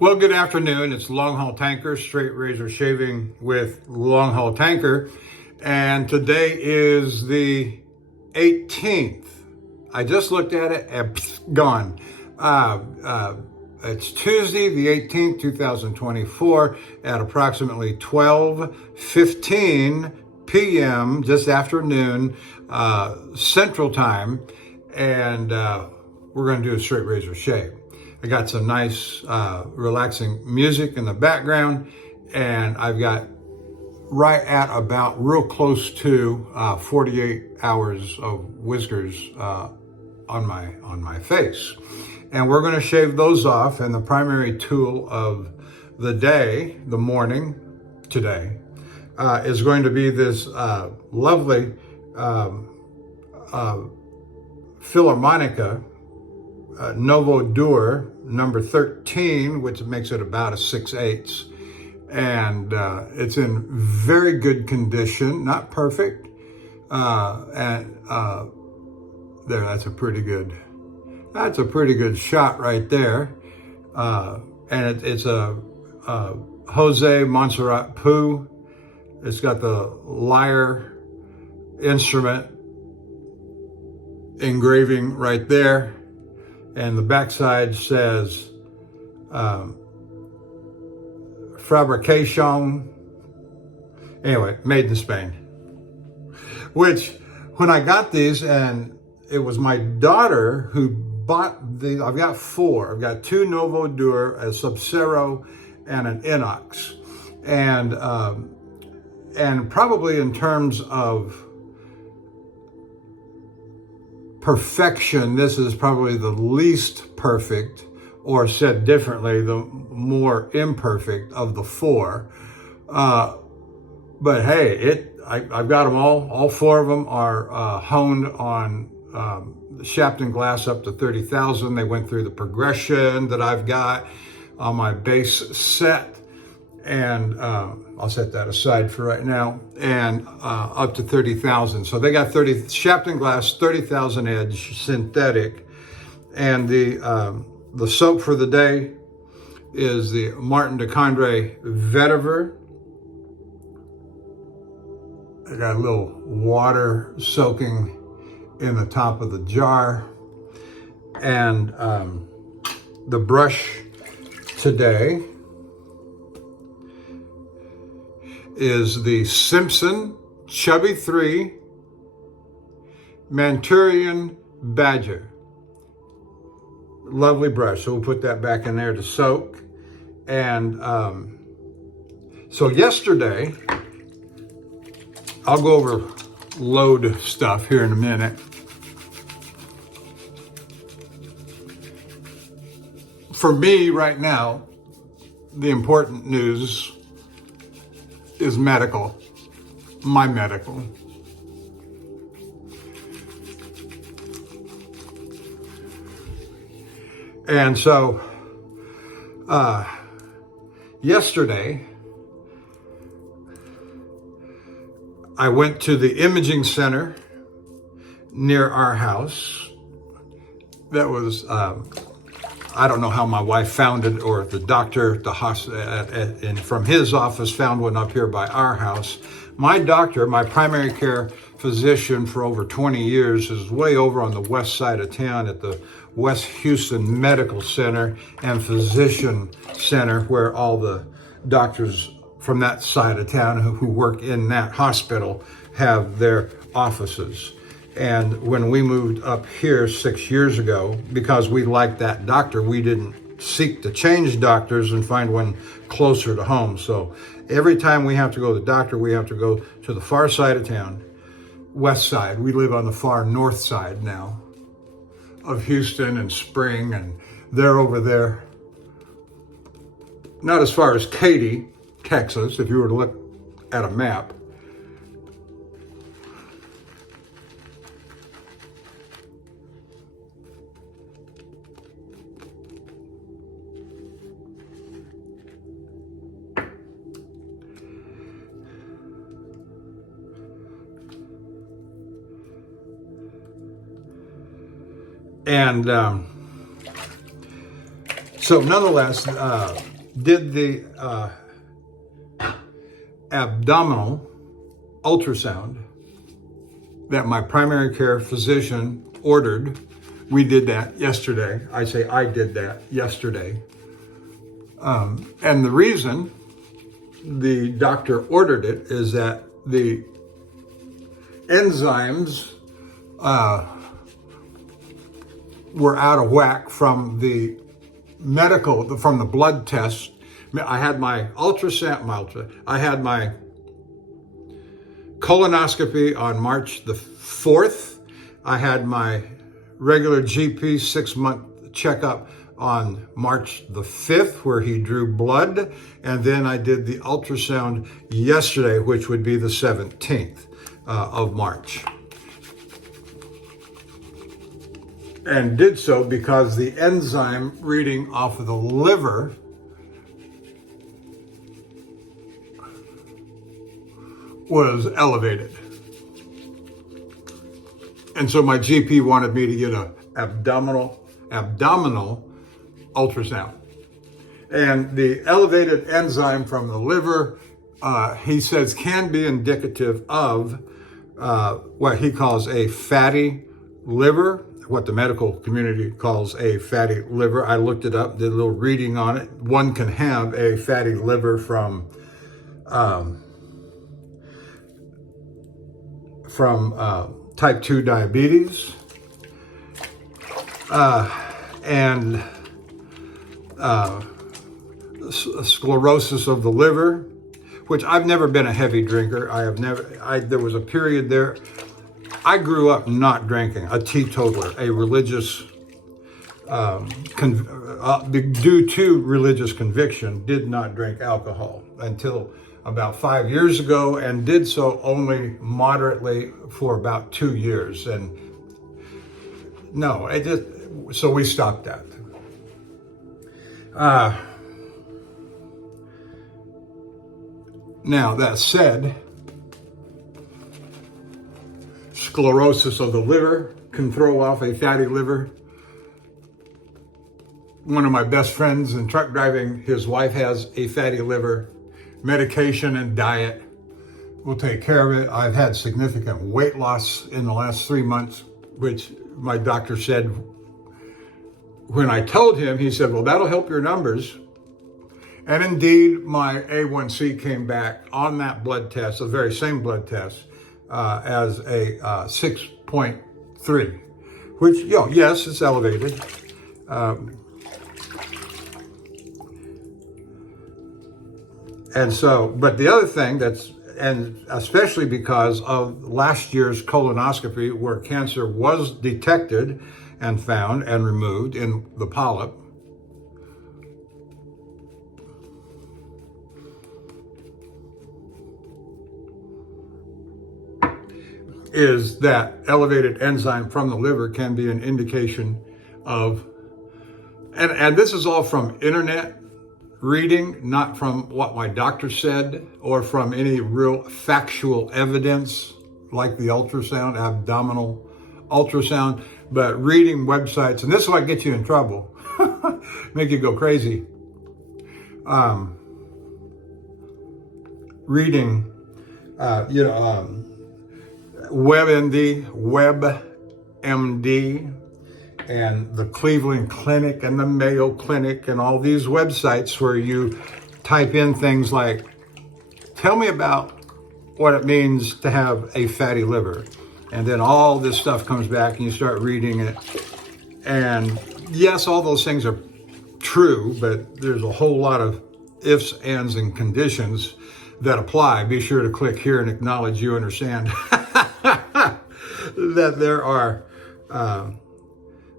Well, good afternoon. It's Longhaultanker, straight razor shaving with Longhaultanker. And today is the 18th. I just looked at it and gone. It's Tuesday, the 18th, 2024 at approximately 12:15 p.m., just afternoon, Central Time. And we're going to do a straight razor shave. I got some nice, relaxing music in the background, and I've got right at about real close to 48 hours of whiskers on my face. And we're going to shave those off, and the primary tool of the day, the morning, today, is going to be this lovely Philharmonica Novo Dur number 13, which makes it about a 6/8, and it's in very good condition, not perfect, and there, that's a pretty good shot right there, and it's a Jose Montserrat Poo. It's got the lyre instrument engraving right there. And the backside says fabrication, anyway, made in Spain. Which, when I got these, and it was my daughter who bought these. I've got four. I've got two Novo Dur, a Sub-Zero, and an Inox. And probably in terms of perfection, this is probably the least perfect, or said differently, the more imperfect of the four. But hey, I've got them all. All four of them are honed on Shapton glass up to 30,000. They went through the progression that I've got on my base set. And I'll set that aside for right now, and up to 30,000. So they got 30 Shapton glass, 30,000 edge synthetic, and the soap for the day is the Martin de Condré vetiver. I got a little water soaking in the top of the jar, and the brush today is the Simpson Chubby 3 Manchurian Badger. Lovely brush. So we'll put that back in there to soak. And so yesterday, I'll go over load stuff here in a minute. For me right now, the important news is medical, my medical. And so, yesterday, I went to the imaging center near our house. That was, I don't know how my wife found it, or the doctor at the hospital and from his office found one up here by our house. My doctor, my primary care physician for over 20 years, is way over on the west side of town at the West Houston Medical Center and Physician Center, where all the doctors from that side of town who work in that hospital have their offices. And when we moved up here 6 years ago, because we liked that doctor, we didn't seek to change doctors and find one closer to home. So every time we have to go to the doctor, we have to go to the far side of town, west side. We live on the far north side now of Houston and Spring, and they're over there. Not as far as Katy, Texas, if you were to look at a map. And So nonetheless, did the abdominal ultrasound that my primary care physician ordered. We did that yesterday. I did that yesterday. And the reason the doctor ordered it is that the enzymes were out of whack from the blood test. I had my ultrasound, I had my colonoscopy on March the 4th. I had my regular GP 6-month checkup on March the 5th, where he drew blood. And then I did the ultrasound yesterday, which would be the 17th of March. And did so because the enzyme reading off of the liver was elevated. And so my GP wanted me to get an abdominal ultrasound. And the elevated enzyme from the liver, he says, can be indicative of what he calls a fatty liver, what the medical community calls a fatty liver. I looked it up, did a little reading on it. One can have a fatty liver from type 2 diabetes and sclerosis of the liver, which I've never been a heavy drinker. There was a period there. I grew up not drinking, a teetotaler, a religious, due to religious conviction, did not drink alcohol until about 5 years ago, and did so only moderately for about 2 years. And so we stopped that. Now, that said, sclerosis of the liver can throw off a fatty liver. One of my best friends in truck driving, his wife has a fatty liver. Medication and diet will take care of it. I've had significant weight loss in the last 3 months, which my doctor said, when I told him, he said, well, that'll help your numbers. And indeed, my A1C came back on that blood test, the very same blood test, as a 6.3, which, yes, it's elevated. And so, but the other thing and especially because of last year's colonoscopy, where cancer was detected and found and removed in the polyp, is that elevated enzyme from the liver can be an indication of, and this is all from internet reading, not from what my doctor said or from any real factual evidence like the ultrasound, abdominal ultrasound, but reading websites, and this is what gets you in trouble, make you go crazy. Reading, WebMD, and the Cleveland Clinic and the Mayo Clinic and all these websites where you type in things like, tell me about what it means to have a fatty liver. And then all this stuff comes back and you start reading it. And yes, all those things are true, but there's a whole lot of ifs, ands, and conditions that apply. Be sure to click here and acknowledge you understand that there are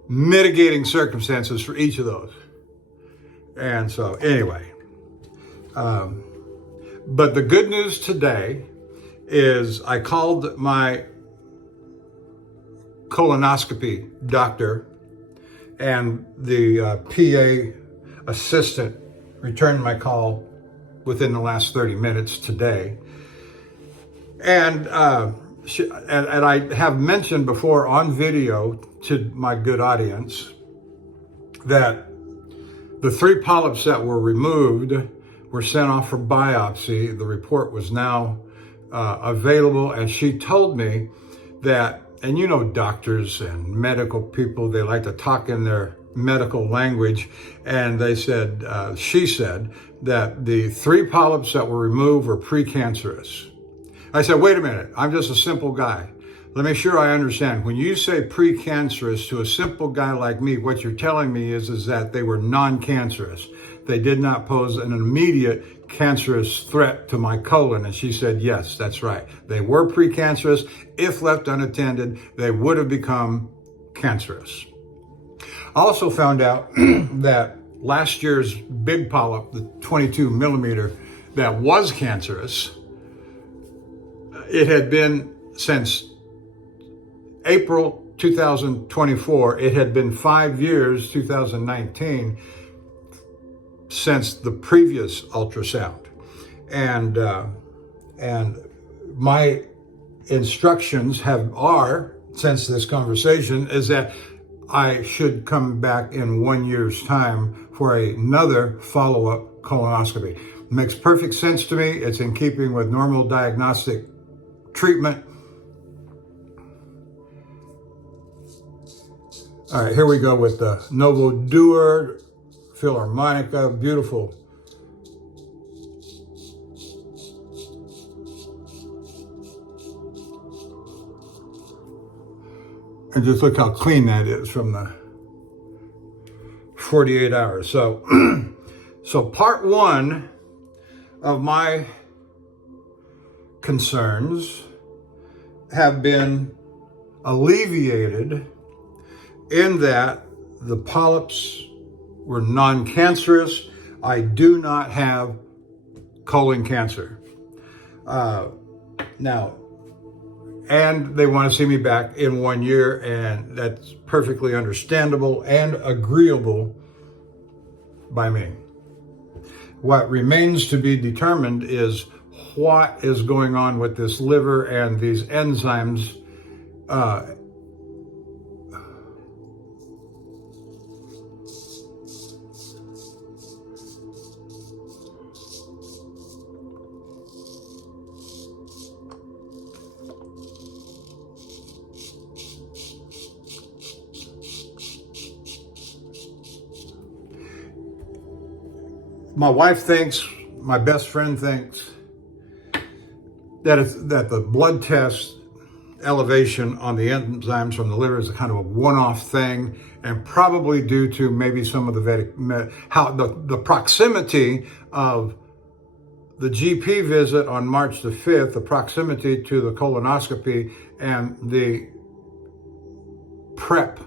mitigating circumstances for each of those. And so anyway, but the good news today is I called my colonoscopy doctor, and the PA assistant returned my call within the last 30 minutes today. And and I have mentioned before on video to my good audience that The 3 polyps that were removed were sent off for biopsy. The report was now available, and she told me that, and you know, doctors and medical people, they like to talk in their medical language, and they said, she said that the 3 polyps that were removed were precancerous. I said, wait a minute, I'm just a simple guy. Let me make sure I understand. When you say precancerous to a simple guy like me, what you're telling me is that they were non-cancerous. They did not pose an immediate cancerous threat to my colon. And she said, yes, that's right. They were precancerous. If left unattended, they would have become cancerous. I also found out that last year's big polyp, the 22 millimeter, that was cancerous, it had been since April 2024. It had been 5 years, 2019, since the previous ultrasound. And my instructions are, since this conversation, is that I should come back in 1 year's time for another follow-up colonoscopy. Makes perfect sense to me. It's in keeping with normal diagnostic treatment. All right, here we go with the Novo Duer Philharmonica. Beautiful. And just look how clean that is from the 48 hours. So, so part 1 of my concerns have been alleviated in that the polyps were non-cancerous. I do not have colon cancer. Now, and they want to see me back in 1 year, and that's perfectly understandable and agreeable by me. What remains to be determined is what is going on with this liver and these enzymes. My wife thinks, my best friend thinks, that the blood test elevation on the enzymes from the liver is a kind of a one-off thing, and probably due to maybe some of the proximity of the GP visit on March the 5th, the proximity to the colonoscopy, and the prep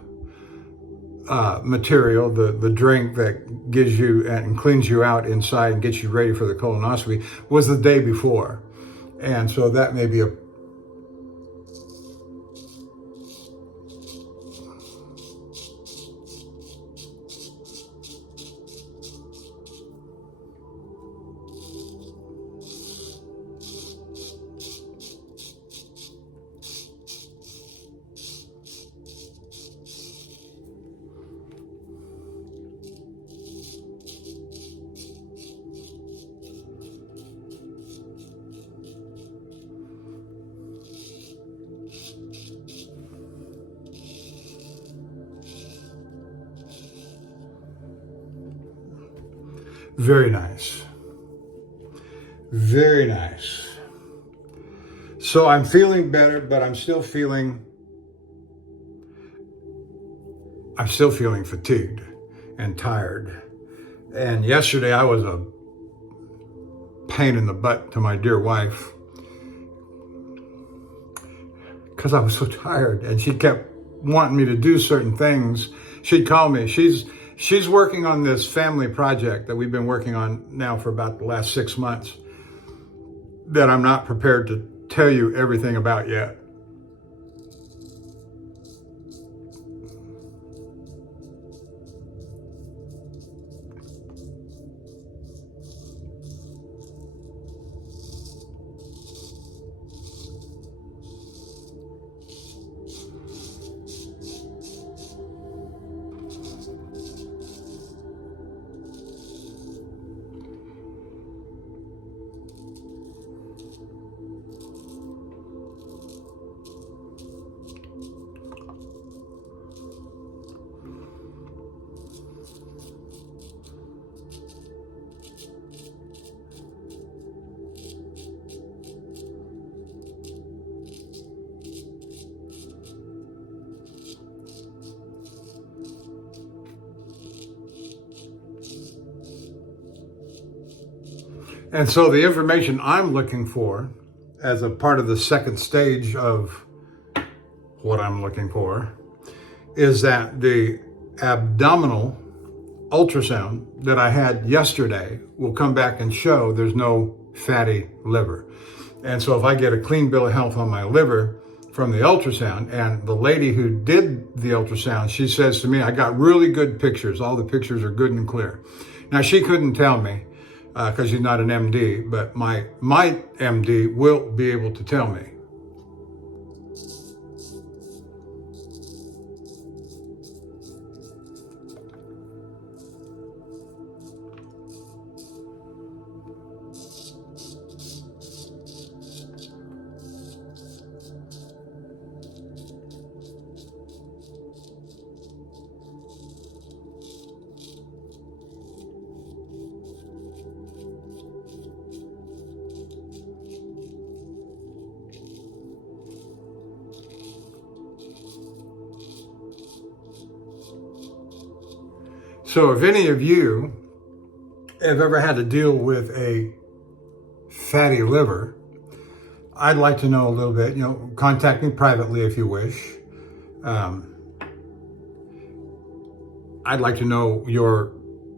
material, the drink that gives you and cleans you out inside and gets you ready for the colonoscopy, was the day before. And so that may be a very nice. Very nice. So I'm feeling better, but I'm still feeling fatigued and tired. And yesterday I was a pain in the butt to my dear wife because I was so tired, and she kept wanting me to do certain things. She'd call me. She's working on this family project that we've been working on now for about the last 6 months that I'm not prepared to tell you everything about yet. And so the information I'm looking for as a part of the second stage of what I'm looking for is that the abdominal ultrasound that I had yesterday will come back and show there's no fatty liver. And so if I get a clean bill of health on my liver from the ultrasound, and the lady who did the ultrasound, she says to me, I got really good pictures. All the pictures are good and clear. Now, she couldn't tell me because she's not an MD, but my MD will be able to tell me. So if any of you have ever had to deal with a fatty liver, I'd like to know a little bit. Contact me privately if you wish. I'd like to know your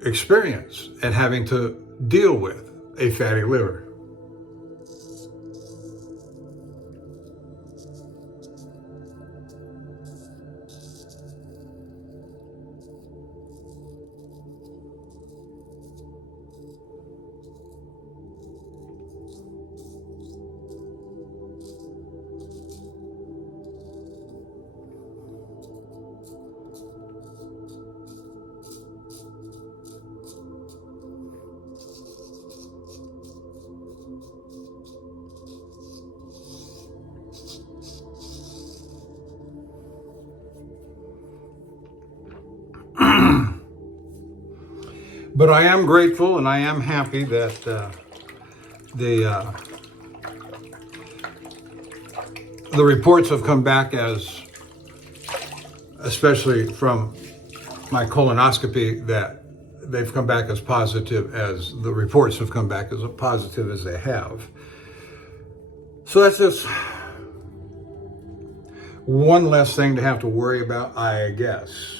experience at having to deal with a fatty liver. But I am grateful and I am happy that the reports have come back as, especially from my colonoscopy, that they've come back as positive as the reports have come back as positive as they have. So that's just one less thing to have to worry about, I guess.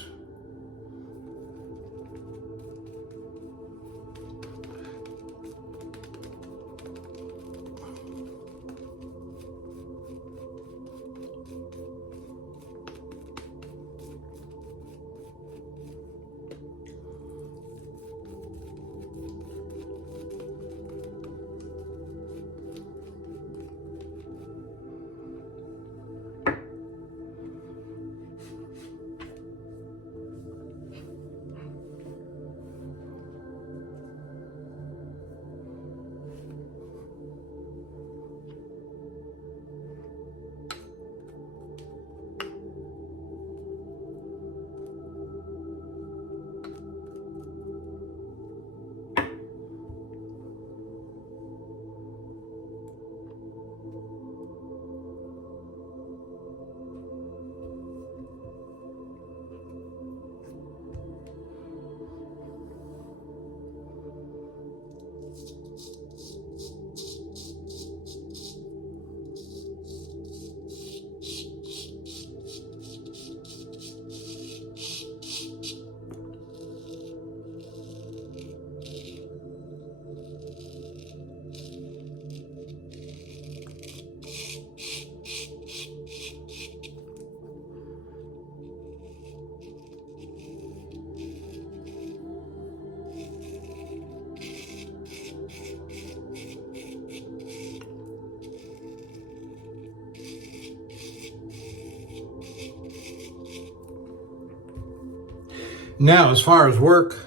Now, as far as work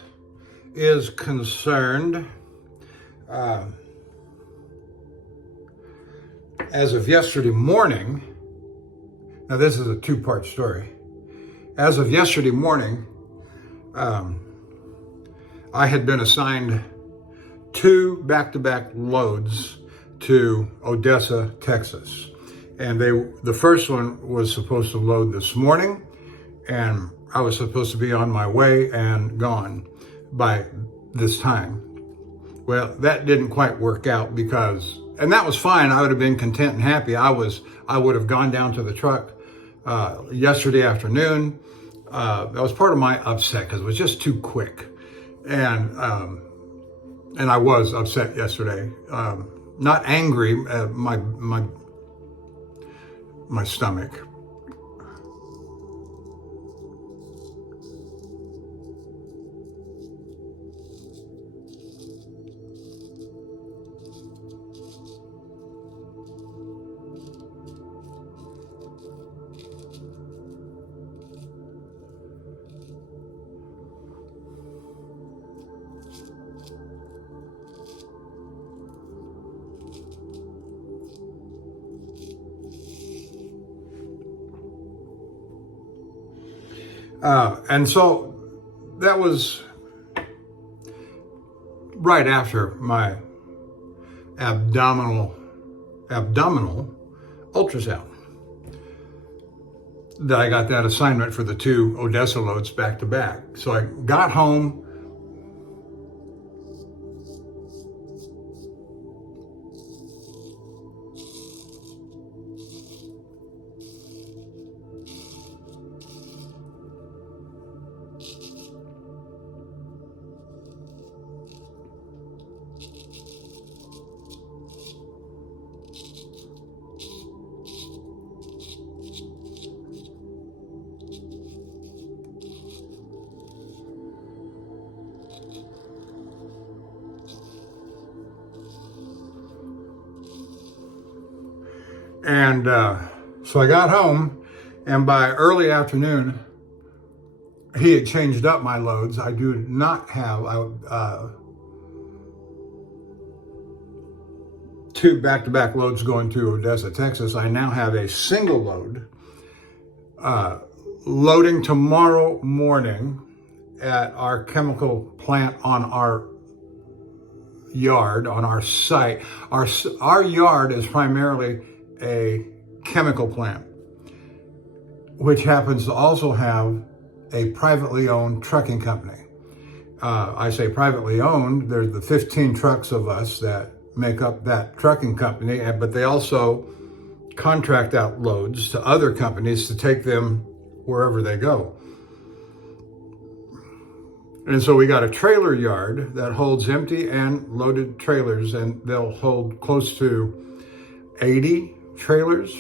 is concerned, as of yesterday morning, now this is a two-part story. As of yesterday morning, I had been assigned 2 back-to-back loads to Odessa, Texas. And the first one was supposed to load this morning, and I was supposed to be on my way and gone by this time. Well, that didn't quite work out because, and that was fine. I would have been content and happy. I would have gone down to the truck yesterday afternoon. That was part of my upset because it was just too quick, and I was upset yesterday. Not angry. My stomach. And so that was right after my abdominal ultrasound that I got that assignment for the 2 Odessa loads back to back. So I got home. And so I got home, and by early afternoon, he had changed up my loads. I do not have 2 back-to-back loads going to Odessa, Texas. I now have a single load loading tomorrow morning at our chemical plant on our yard, on our site. Our yard is primarily a chemical plant, which happens to also have a privately owned trucking company. I say privately owned, there's the 15 trucks of us that make up that trucking company, but they also contract out loads to other companies to take them wherever they go. And so we got a trailer yard that holds empty and loaded trailers, and they'll hold close to 80 trailers.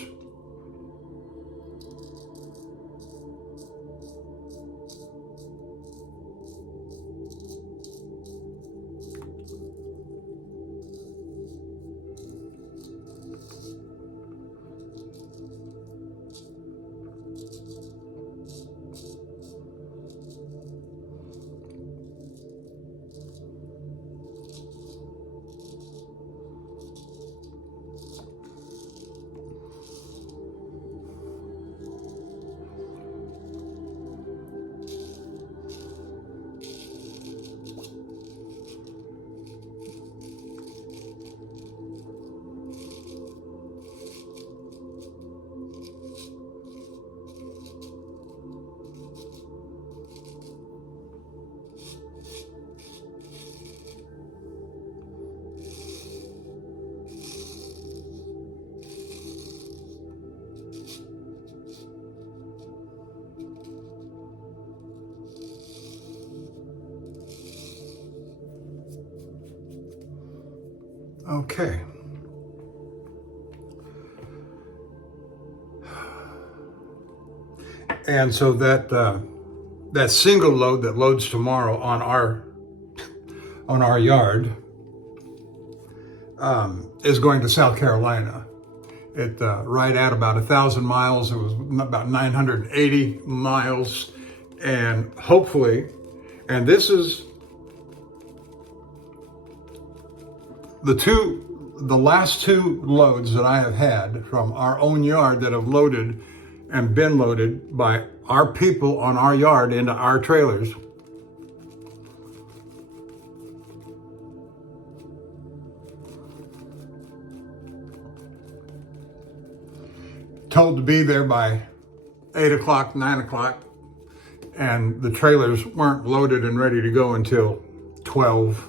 Okay. And so that single load that loads tomorrow on our yard is going to South Carolina. It right at about 1,000 miles. It was about 980 miles, and hopefully, and this is the last 2 loads that I have had from our own yard that have loaded and been loaded by our people on our yard into our trailers. Told to be there by 8 o'clock, 9 o'clock, and the trailers weren't loaded and ready to go until 12.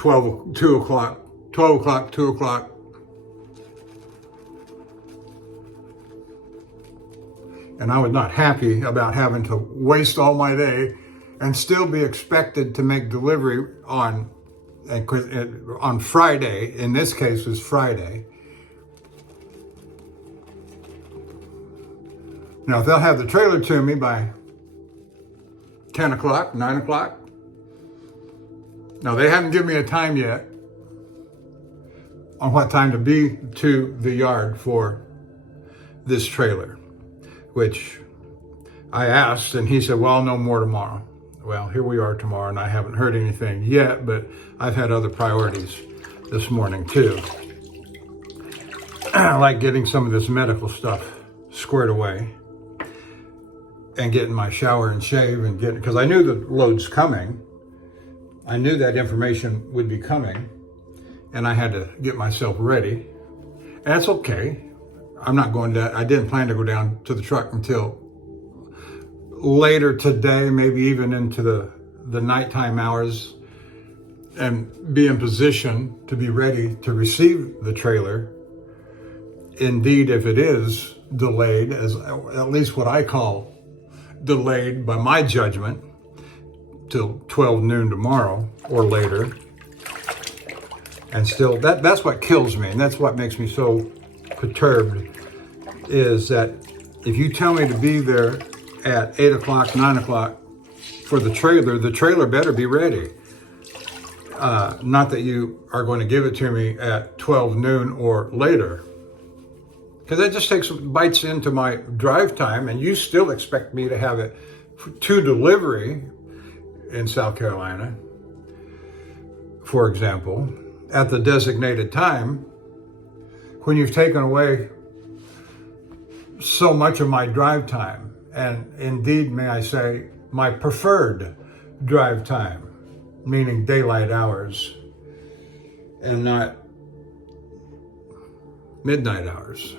2 o'clock, 12 o'clock, 2 o'clock. And I was not happy about having to waste all my day and still be expected to make delivery on Friday. In this case, it was Friday. Now, if they'll have the trailer to me by 10 o'clock, 9 o'clock. Now, they haven't given me a time yet on what time to be to the yard for this trailer, which I asked, and he said, well, I'll know more tomorrow. Well, here we are tomorrow, and I haven't heard anything yet, but I've had other priorities this morning too. Like getting some of this medical stuff squared away and getting my shower and shave and because I knew the load's coming. I knew that information would be coming, and I had to get myself ready. And that's okay. I didn't plan to go down to the truck until later today, maybe even into the nighttime hours, and be in position to be ready to receive the trailer. Indeed, if it is delayed, as at least what I call delayed by my judgment, till 12 noon tomorrow or later. And still, that's what kills me, and that's what makes me so perturbed, is that if you tell me to be there at 8 o'clock, 9 o'clock for the trailer better be ready. Not that you are going to give it to me at 12 noon or later. Because that just bites into my drive time, and you still expect me to have it to delivery in South Carolina, for example, at the designated time, when you've taken away so much of my drive time, and indeed, may I say, my preferred drive time, meaning daylight hours and not midnight hours.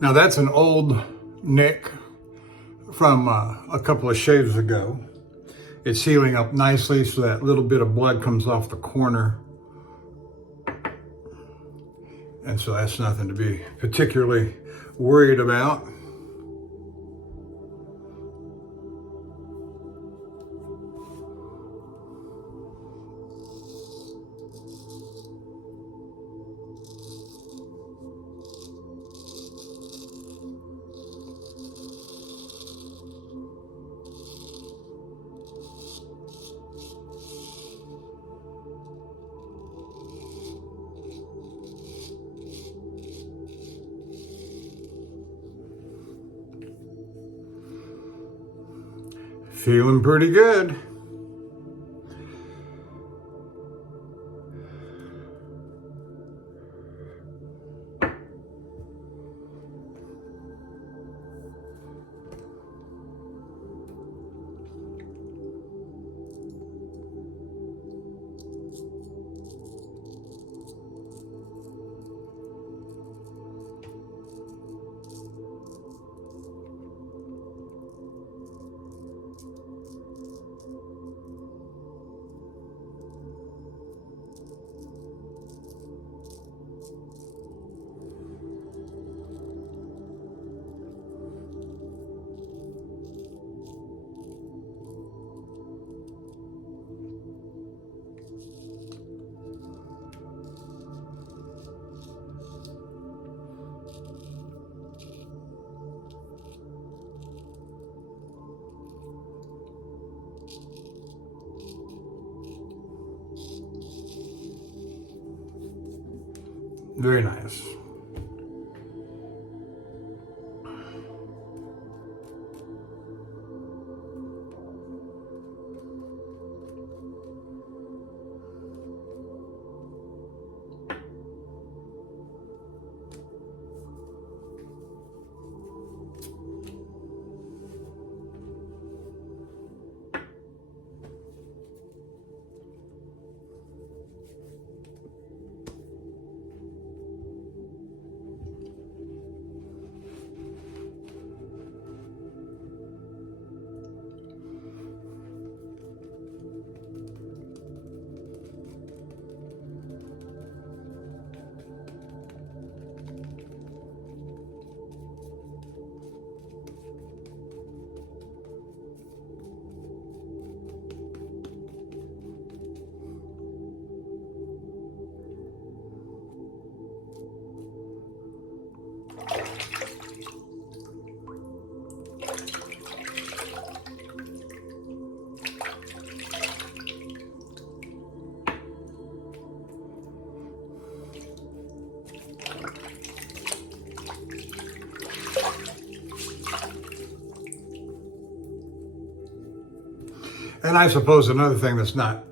Now that's an old nick from a couple of shaves ago. It's healing up nicely, so that little bit of blood comes off the corner. And so that's nothing to be particularly worried about. Feeling pretty good. Very nice. And I suppose another thing that's not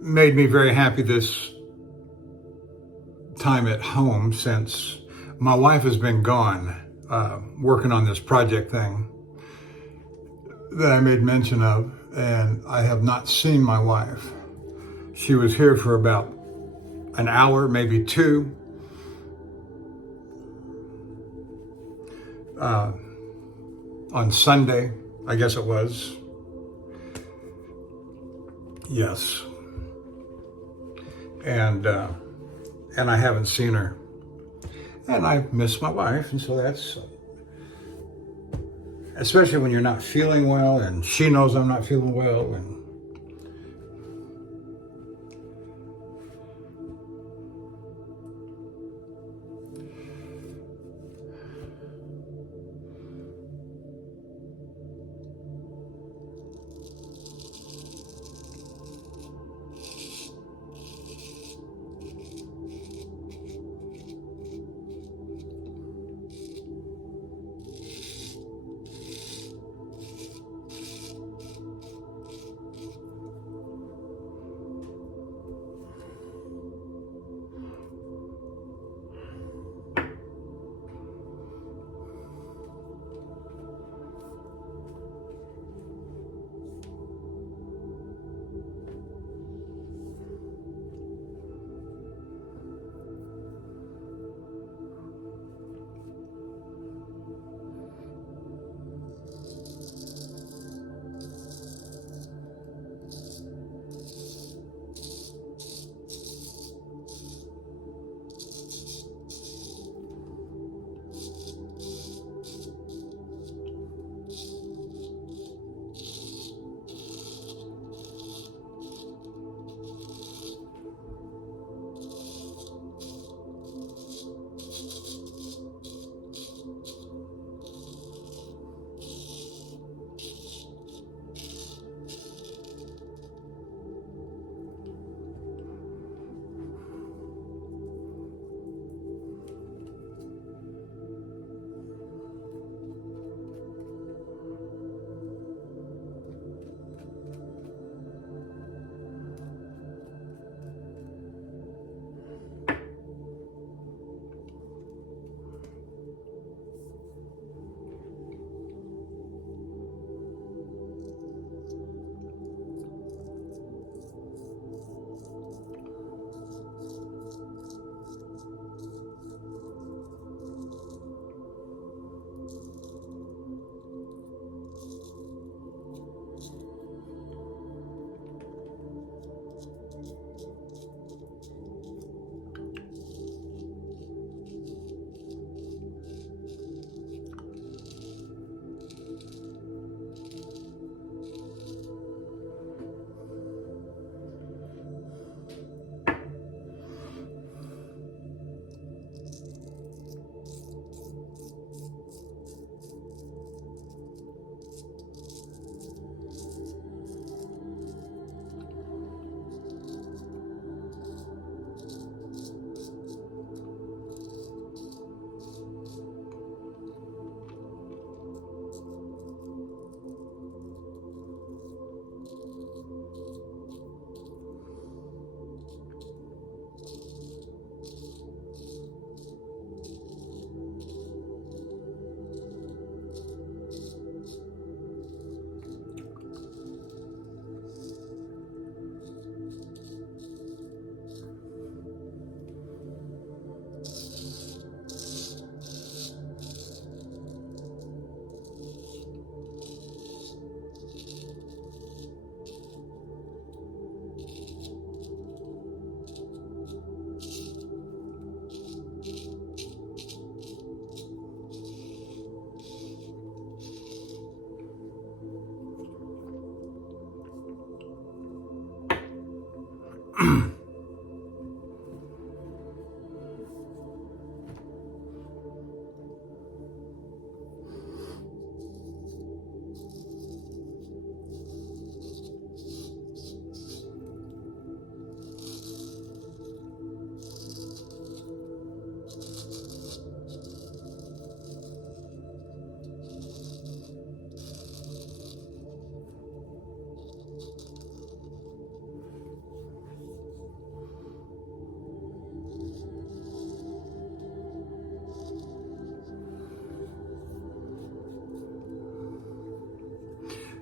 made me very happy this time at home, since my wife has been gone, working on this project thing that I made mention of, and I have not seen my wife. She was here for about an hour, maybe two. On Sunday, I guess it was. Yes. And I haven't seen her. And I miss my wife, and so that's, especially when you're not feeling well, and she knows I'm not feeling well, and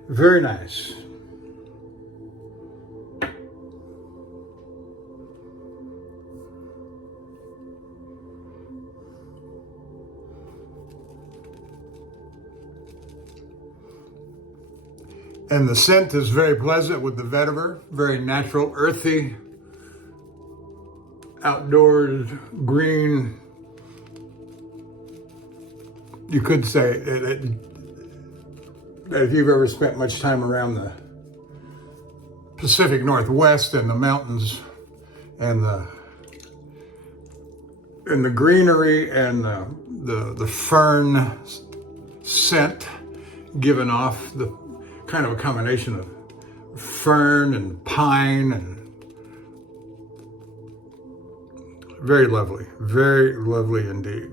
Very nice. And the scent is very pleasant with the vetiver, very natural, earthy, outdoors, green. You could say that if you've ever spent much time around the Pacific Northwest and the mountains and the greenery and the fern scent given off, the kind of a combination of fern and pine, and very lovely indeed.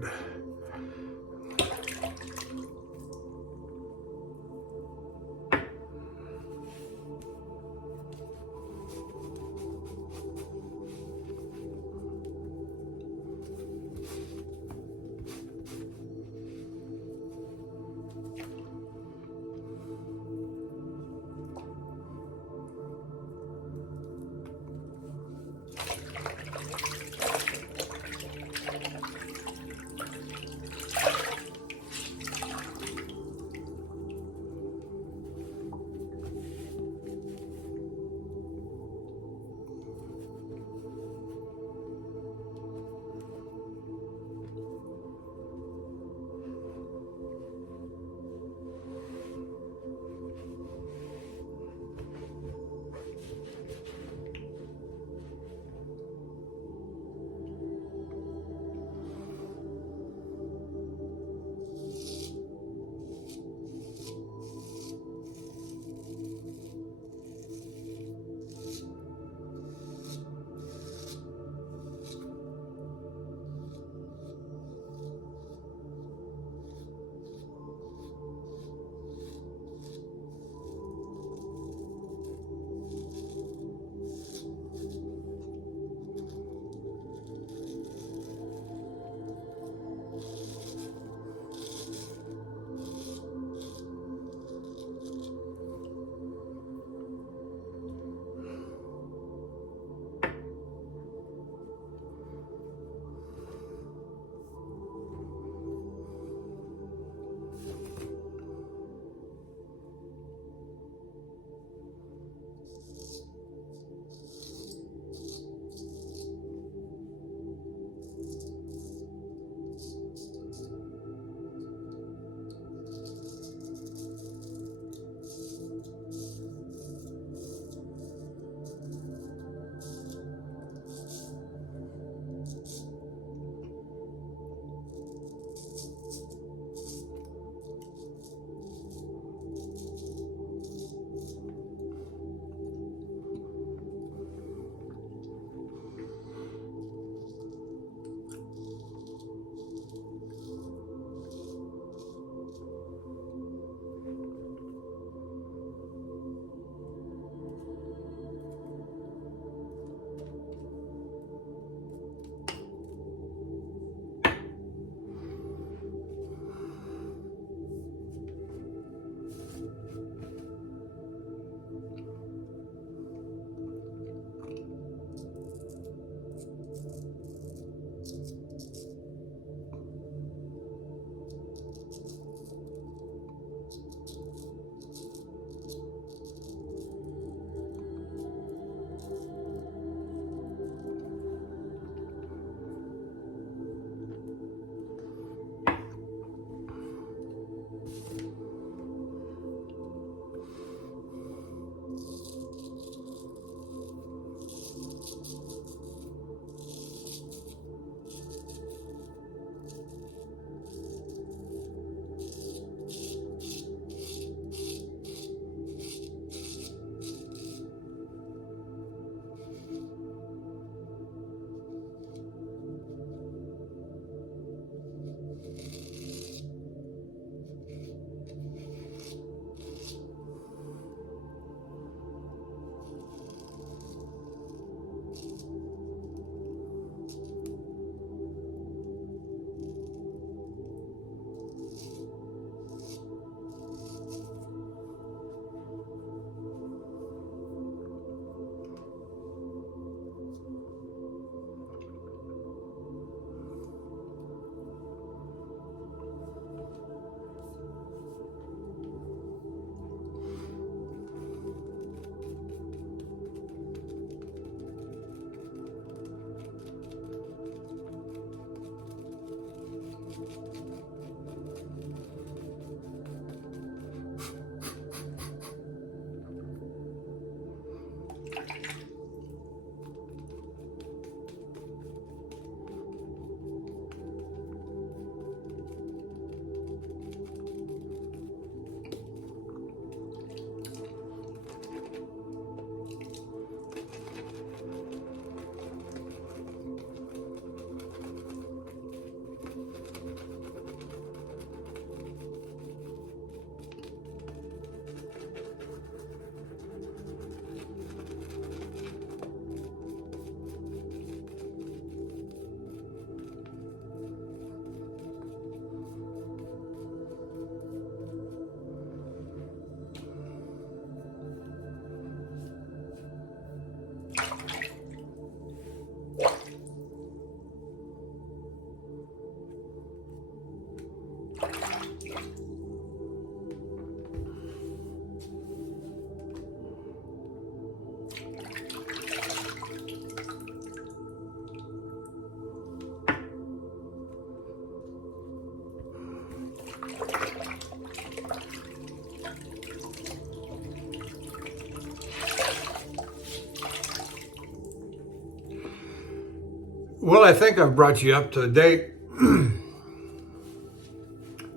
Well, I think I've brought you up to date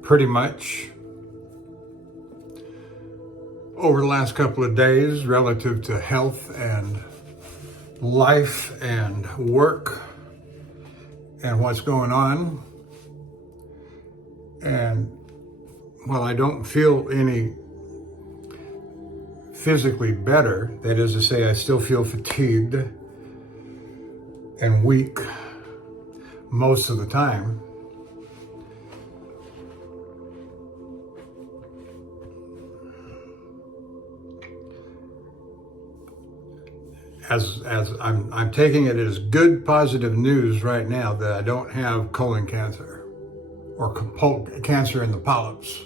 pretty much over the last couple of days relative to health and life and work and what's going on. And while I don't feel any physically better, that is to say, I still feel fatigued and weak most of the time. As I'm taking it as good positive news right now that I don't have colon cancer or cancer in the polyps.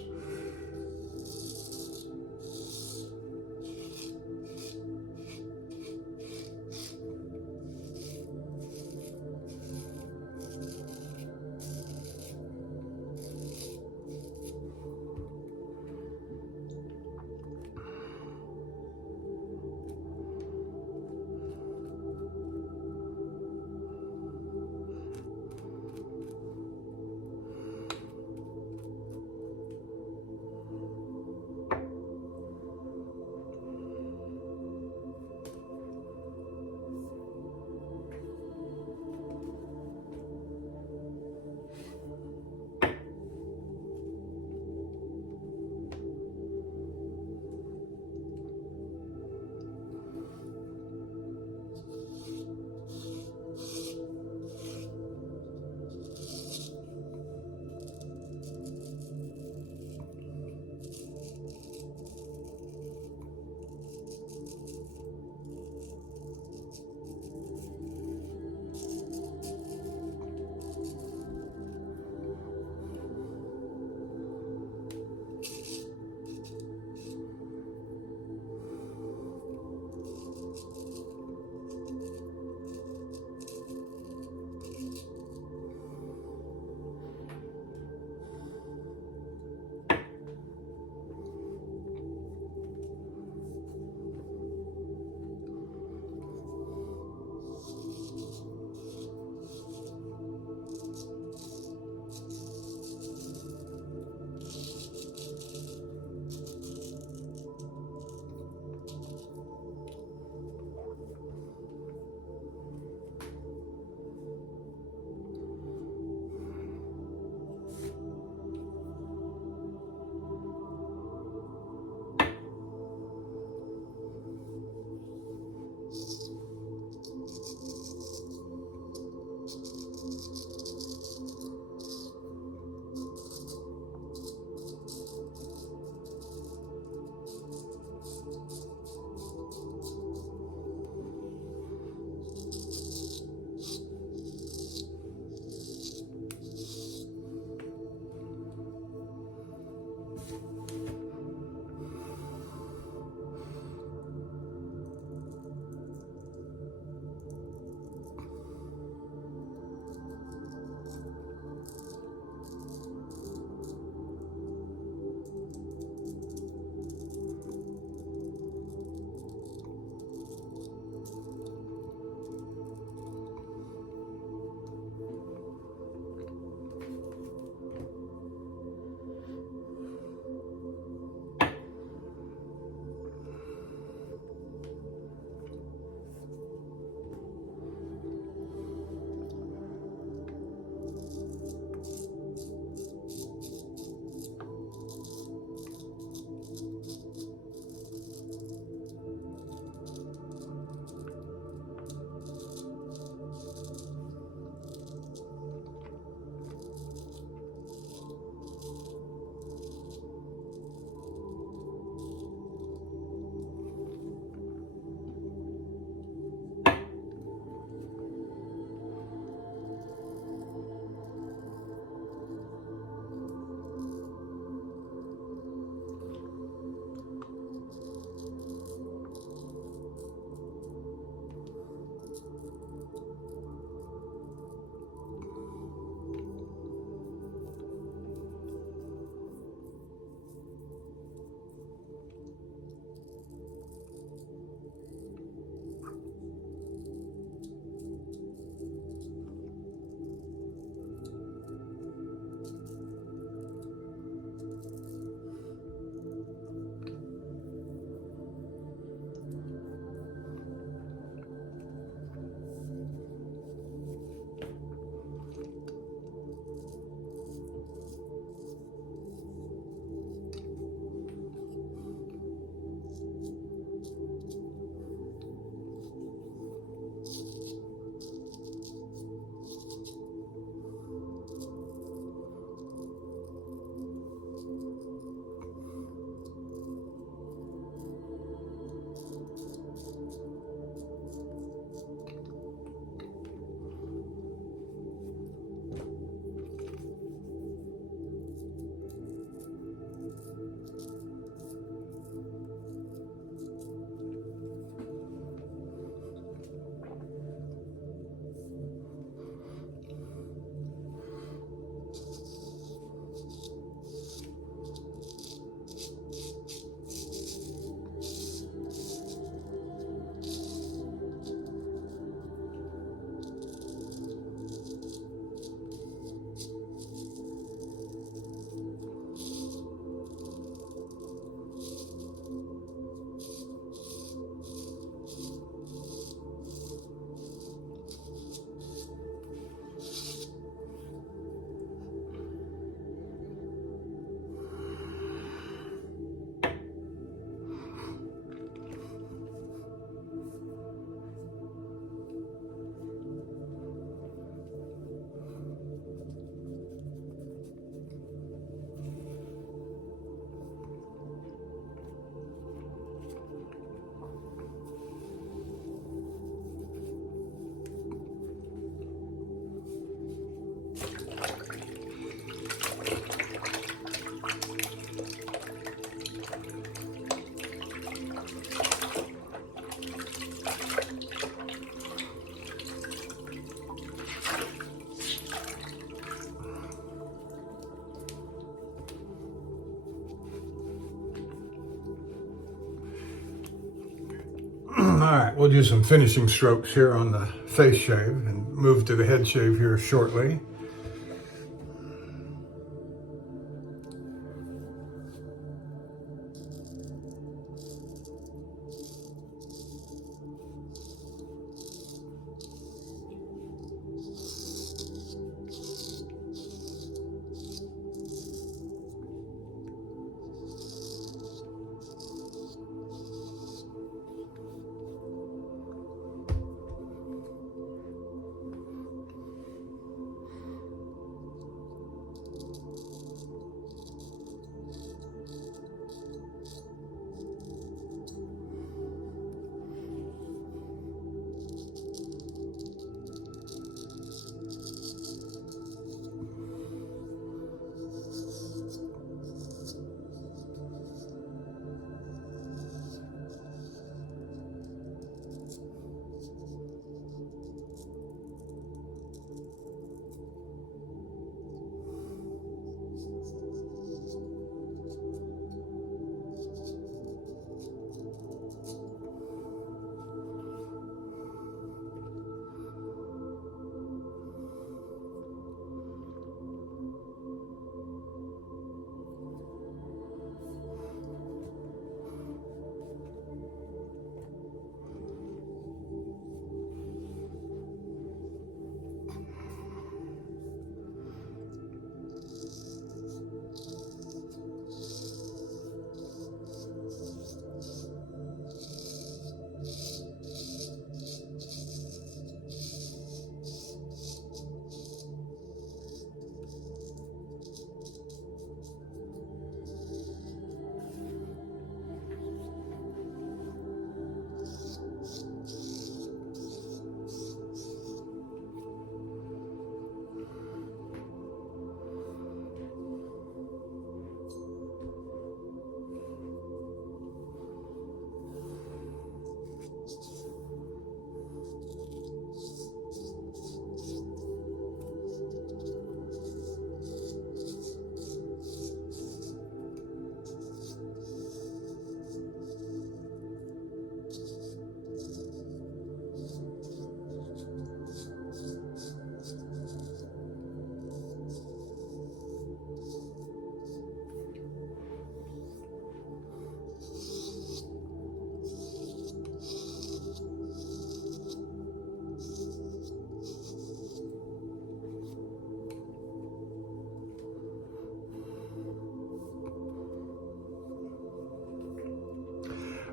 All right, we'll do some finishing strokes here on the face shave and move to the head shave here shortly.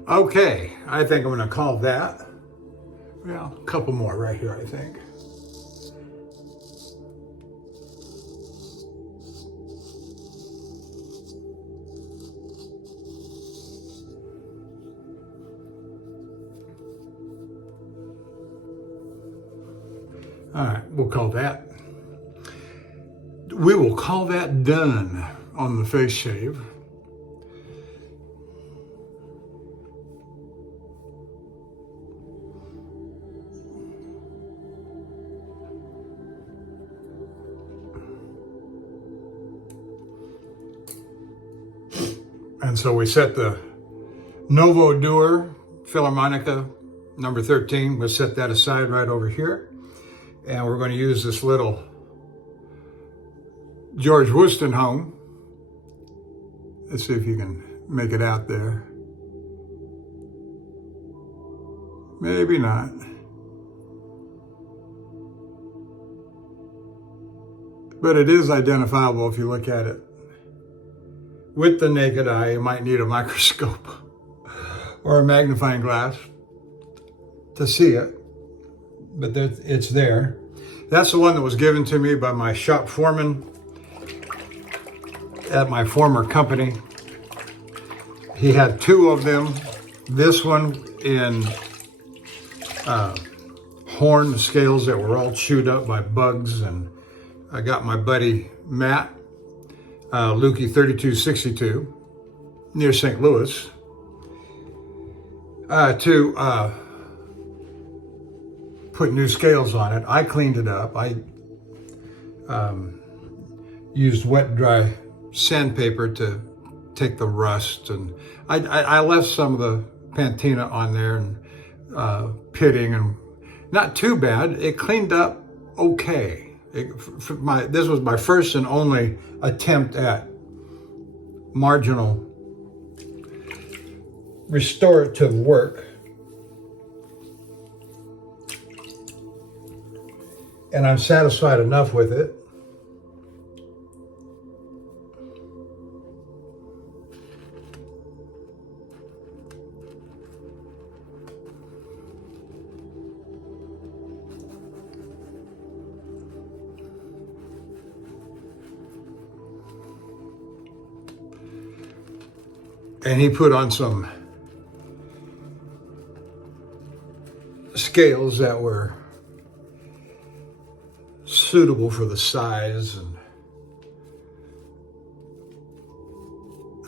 Okay, I think I'm gonna call that. Well, a couple more right here, I think. All right, we'll call that. We will call that done on the face shave. And so we set the Novo Duer Philharmonica number 13. We'll set that aside right over here. And we're going to use this little George Wostenholm. Let's see if you can make it out there. Maybe not. But it is identifiable if you look at it. With the naked eye, you might need a microscope or a magnifying glass to see it, but it's there. That's the one that was given to me by my shop foreman at my former company. He had two of them. This one in horn scales that were all chewed up by bugs, and I got my buddy Matt, Lukey 3262, near St. Louis, to put new scales on it. I cleaned it up. I used wet, dry sandpaper to take the rust, and I left some of the patina on there, and pitting, and not too bad. It cleaned up okay. This was my first and only attempt at marginal restorative work. And I'm satisfied enough with it. And he put on some scales that were suitable for the size and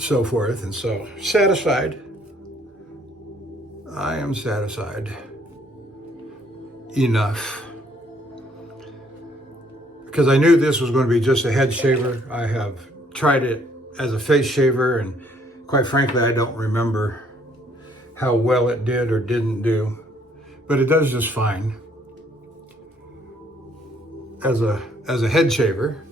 so forth. And so, satisfied. I am satisfied enough. Because I knew this was going to be just a head shaver. I have tried it as a face shaver, and quite frankly, I don't remember how well it did or didn't do, but it does just fine as a head shaver.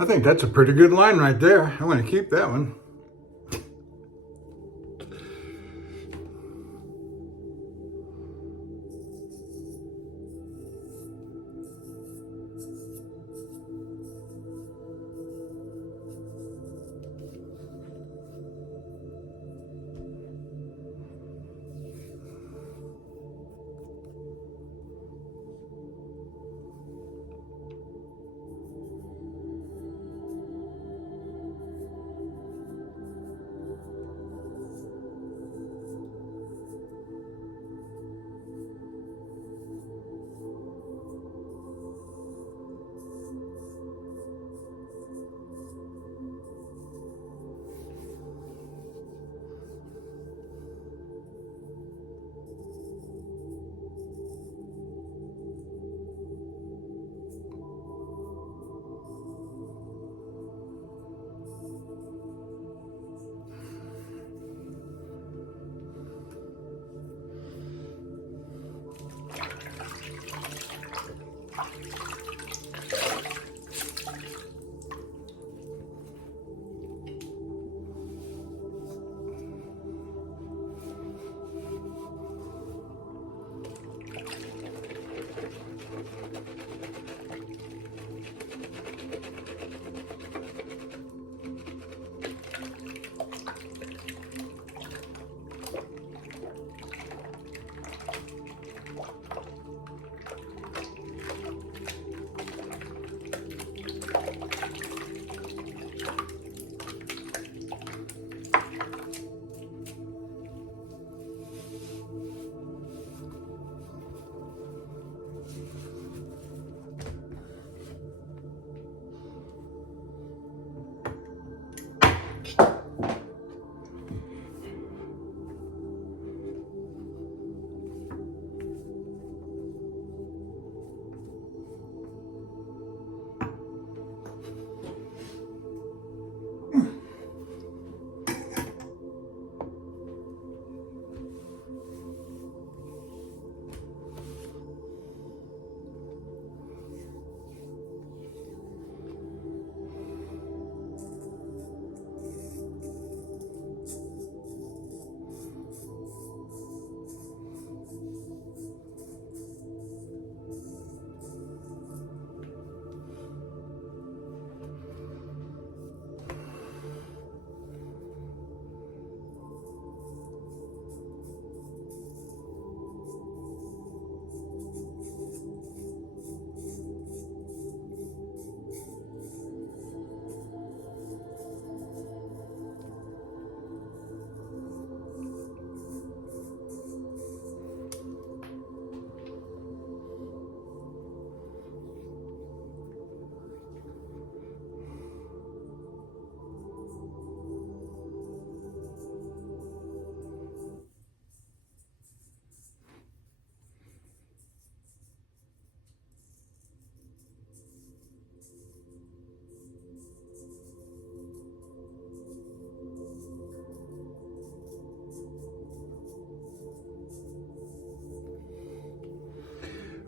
I think that's a pretty good line right there. I'm going to keep that one.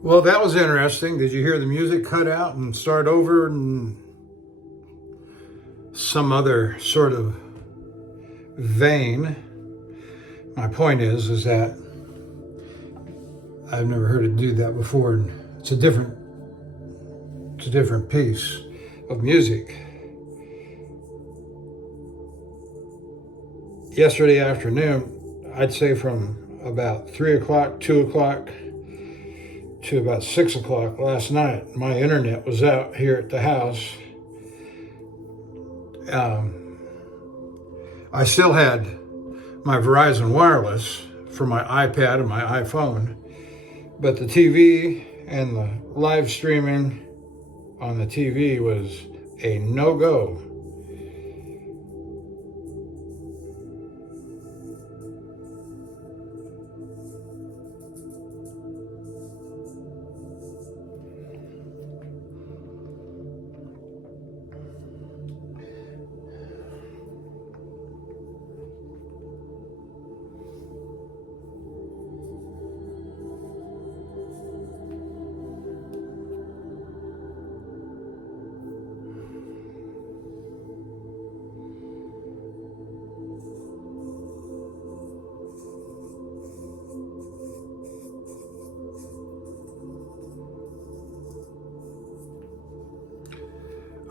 Well, that was interesting. Did you hear the music cut out and start over and some other sort of vein? My point is that I've never heard it do that before. And it's a different piece of music. Yesterday afternoon, I'd say from about 3 o'clock, 2 o'clock, to about 6 o'clock last night, my internet was out here at the house. I still had my Verizon Wireless for my iPad and my iPhone, but the TV and the live streaming on the TV was a no-go.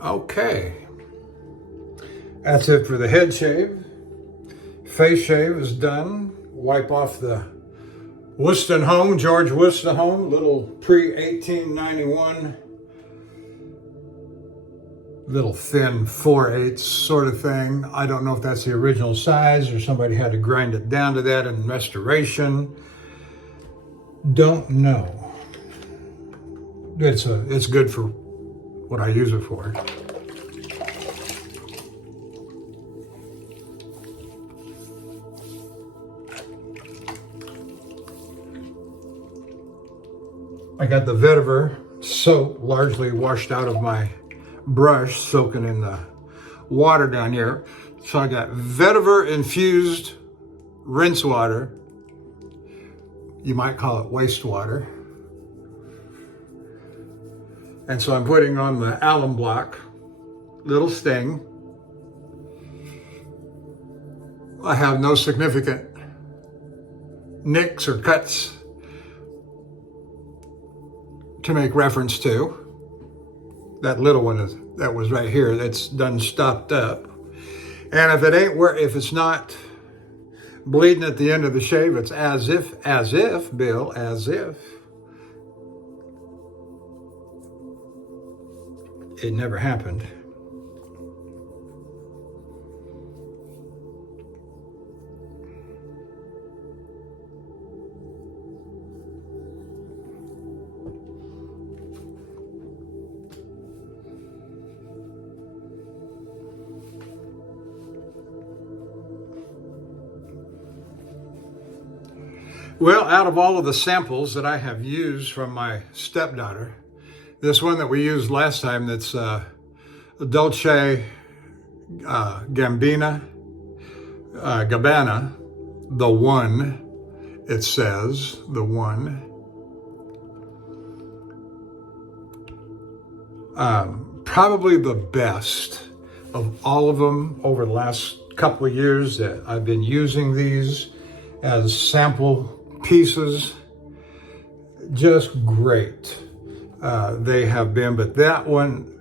Okay, that's it for the head shave. Face shave is done. Wipe off the Wuston home, George Wuston home, little pre-1891, little thin 4/8 sort of thing. I don't know if that's the original size or somebody had to grind it down to that in restoration. Don't know. It's good for what I use it for. I got the vetiver soap largely washed out of my brush, soaking in the water down here. So I got vetiver infused rinse water. You might call it wastewater. And so I'm putting on the alum block, little sting. I have no significant nicks or cuts to make reference to. That little one that was right here, that's done stopped up. And if it's not bleeding at the end of the shave, it's as if, Bill, as if it never happened. Well, out of all of the samples that I have used from my stepdaughter, this one that we used last time, that's Dolce Gabbana, the one, it says, the one. Probably the best of all of them over the last couple of years that I've been using these as sample pieces. Just great. They have been, but that one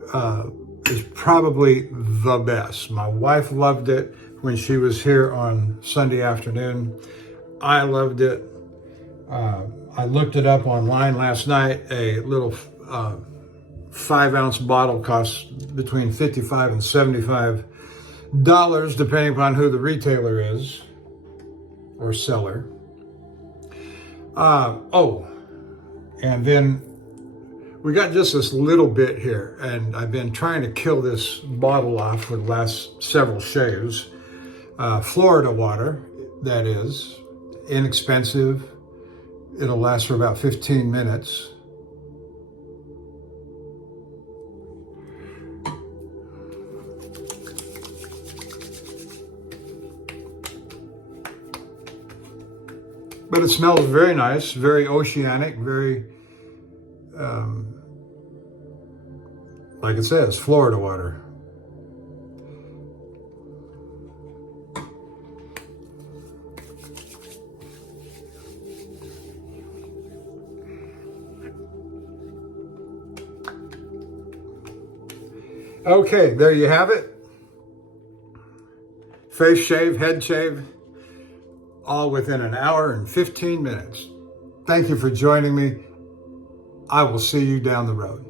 is probably the best. My wife loved it when she was here on Sunday afternoon. I loved it. I looked it up online last night. A little 5-ounce bottle costs between $55 and $75, depending upon who the retailer is or seller. And then we got just this little bit here, and I've been trying to kill this bottle off for the last several shaves. Florida water, that is, inexpensive. It'll last for about 15 minutes. But it smells very nice, very oceanic, very, like it says, Florida water. Okay, there you have it. Face shave, head shave, all within an hour and 15 minutes. Thank you for joining me. I will see you down the road.